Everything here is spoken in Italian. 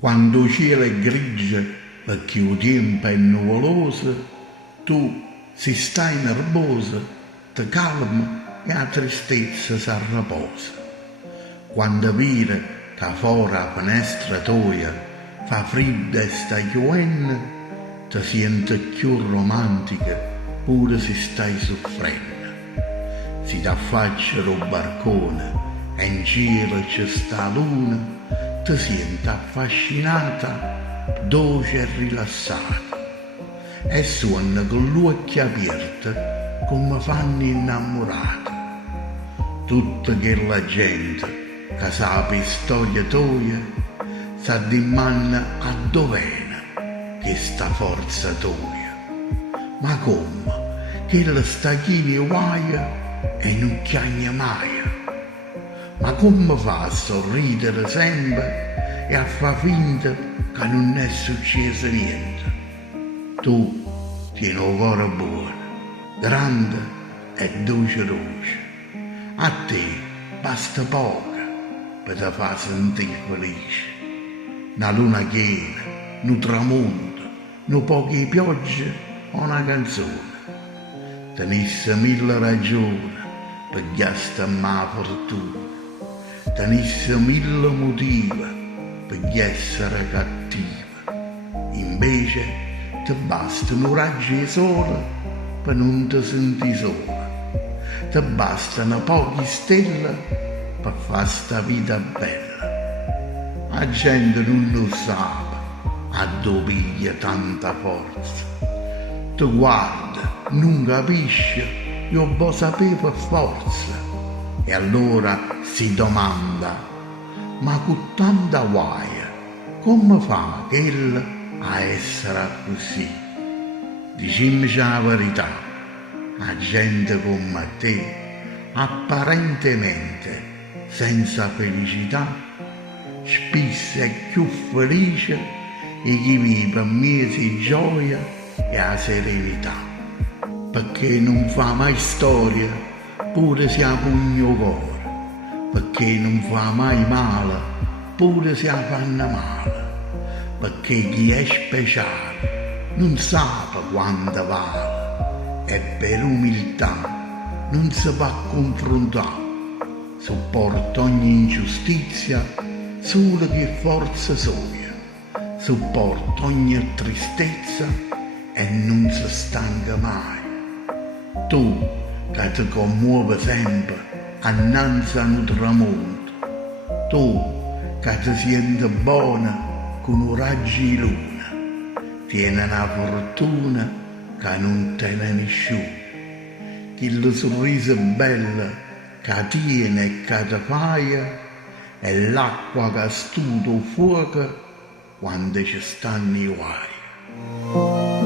Quando il cielo è grigio perché il tempo è nuvoloso, tu, se stai nervoso, ti calma e la tristezza si riposa. Quando vedi che fuori la finestra tua fa freddo e sta piovendo, ti senti più romantica pure se stai soffrendo. Si ti affaccia lo barcone e in cielo c'è sta luna, ti senti affascinata, dolce e rilassata, e suona con gli occhi aperti come fanno innamorati. Tutta quella gente che sa la storia tua sa di manna a dov'è che sta forza tua. Ma come che la stachini guaia e non chiagna mai? Ma come fa a sorridere sempre e a far finta che non è successo niente? Tu tieni un cuore buono, grande e dolce dolce. A te basta poco per te far sentire felice. Una luna piena, un tramonto, un poche piogge o una canzone. Tenesse mille ragioni per chiastare fortuna. Tenesse mille motivi per essere cattiva. Invece ti basta un raggio di sole per non ti sentire sola. Ti bastano poche stelle per fare sta vita bella. La gente non lo sa a dove piglia tanta forza. Ti guarda, non capisce, io può sapere per forza. E allora si domanda, ma con tanta guaia, come fa ella a essere così? Diciamoci la verità, la gente come te, apparentemente senza felicità, spesso è più felice e chi vive mesi di gioia e la serenità, perché non fa mai storia pure se ha pugno cuore, perché non fa mai male pure se la fanno male, perché chi è speciale non sa quanto vale e per umiltà non si può confrontare, sopporta ogni ingiustizia solo che forza sogna, sopporta ogni tristezza e non si stanca mai. Tu che ti commuove sempre annanzi a un tramonto, tu che ti senti buona con un raggio di luna, tieni una fortuna che non tiene nessuno. Il sorriso bello che tiene e che ti fai è l'acqua che studia il fuoco quando ci stanno i guai.